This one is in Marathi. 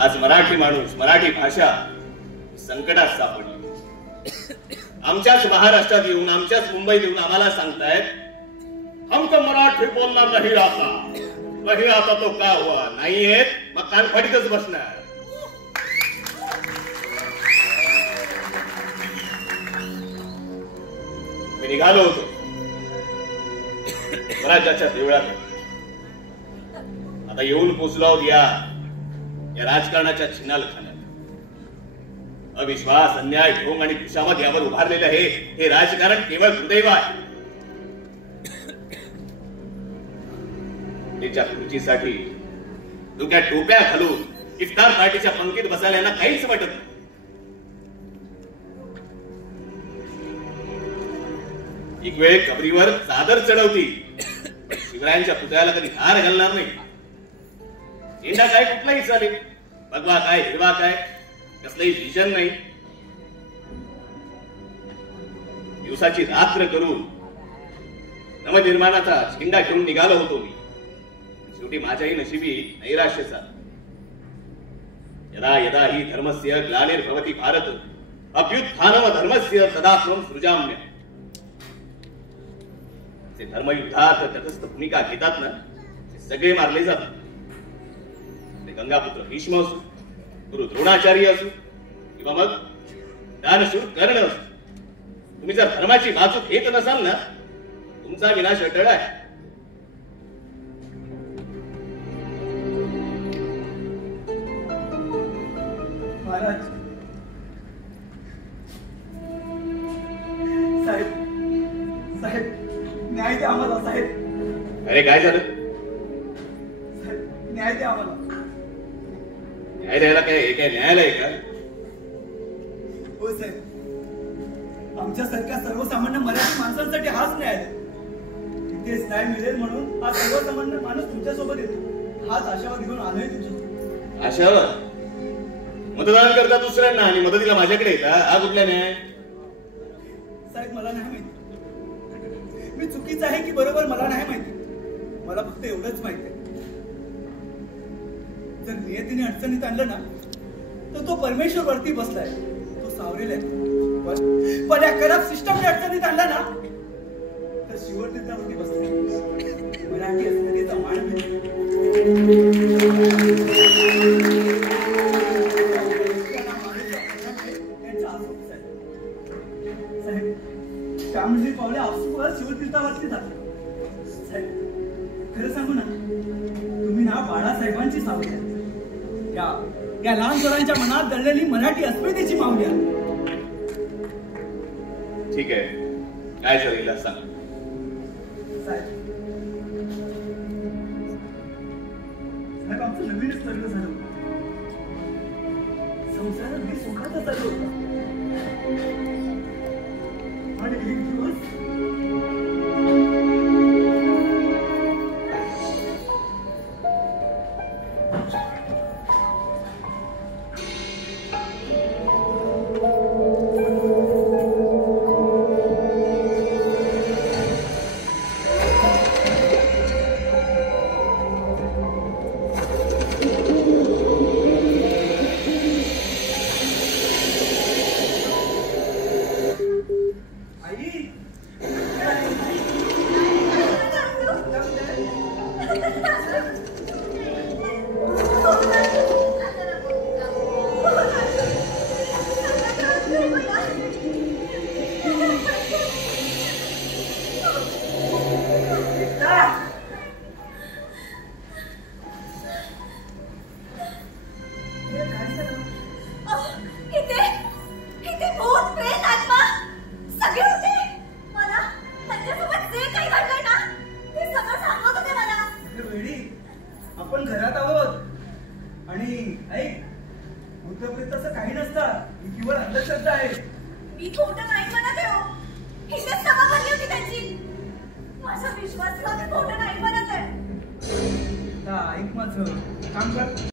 आज मराठी माणूस, मराठी भाषा संकटात सापडली. आमच्याच महाराष्ट्रात येऊन, आमच्याच मुंबईत येऊन आम्हाला सांगतायत हमको मराठी बोलना नहीं आता. नहीं आता तो क्या हुआ? नाही येत मग कानफाडीतच बसणार. मी निघालो होतो स्वराज्याच्या देवळात. आता येऊन पोचलो आहोत या राजकारणाच्या छिन्नालखान्यात. अविश्वास, अन्याय, ढोंग आणि खुशामत यावर उभारलेलं हे राजकारण केवळ दुर्दैव आहे. त्याच्या खुर्चीसाठी डोक्यात टोप्या घालून इफ्तार पार्टीच्या पंक्तीत बसायला यांना काहीच वाटत नाही. एक वेळ कबरीवर चादर चढवती, शिवरायांच्या पुतळ्याला कधी हार घालणार नाही. झेंडा काय कुठलाही चालेल, भगवा काय, हिरवा काय, कसलंही विजन नाही. दिवसाची रात्र करून नवनिर्माणाचा झेंडा घेऊन निघालो होतो मी. शेवटी माझ्याही नशिबी नैराश्यचा. यदा यदा ही धर्मस्य ग्लानिर्भवति भारत अभ्युत्थानम धर्मस्य तदात्मं सृजाम्य. ते धर्मयुद्धात तटस्थ भूमिका घेतात ना, ते सगळे मारले जातात. ते गंगापुत्र भीष्म असो, गुरु द्रोणाचार्य असो, किंवा मग दानशूर कर्ण असो. तुम्ही जर धर्माची बाजू घेत नसाल ना, तुमचा विनाश अटळ आहे. महाराज, साहेब, साहेब, न्याय द्या आम्हाला साहेब. अरे काय झालं? साहेब, न्याय द्या आम्हाला. न्याय द्यायला काय हे काय न्यायालय का? हो साहेब, आमच्यासारख्या सर्वसामान्य मराठी माणसांसाठी हाच न्यायालय. इथेच न्याय मिळेल म्हणून हा सर्वसामान्य माणूस तुमच्या सोबत येतो. हाच आशावाद घेऊन आलोय तुमच्या. आशावाद? मतदान करता दुसऱ्यांना आणि मदतीला माझ्याकडे येता, हा कुठला न्याय? साहेब, मला नाही माहिती मी चुकीचं आहे की बरोबर, मला नाही माहिती. मला फक्त एवढंच माहिती आहे, जर नियतीने अडचणीत आणलं ना तर तो परमेश्वर वरती बसलाय, तो सावरेल आहे. पण या करप्ट सिस्टमने अडचणीत आणला ना तर शिवतीर्थावरती बसलाय. मराठी अस्मितेचा मान त्यामुळे पावले आपसूकच शिवतीर्थावरती जाते. साहेब, खरं सांगू ना, तुम्ही ना बाळासाहेबांची सावली आहे. या लहान पोरांच्या मनात दडलेली मराठी अस्मितेची मावली आहे. ठीक आहे, काय झालेलं सांग. साहेब, साहेब, आमचं नवीनच लग्न झालं होतं. संसार अगदी सुखाचा चालू होता. आणि एक दिवस आपण घरात आहोत. आणि ऐक, भूतप्रेत असं काही नसतं, ही केवळ अंधश्रद्धा आहे. मी खोटं नाही म्हणत आहे हो. हिच्यात सभा भरली होती त्यांची. माझा विश्वास ठेवा, मी खोटं नाही म्हणत आहे. ऐक माझं काम कर.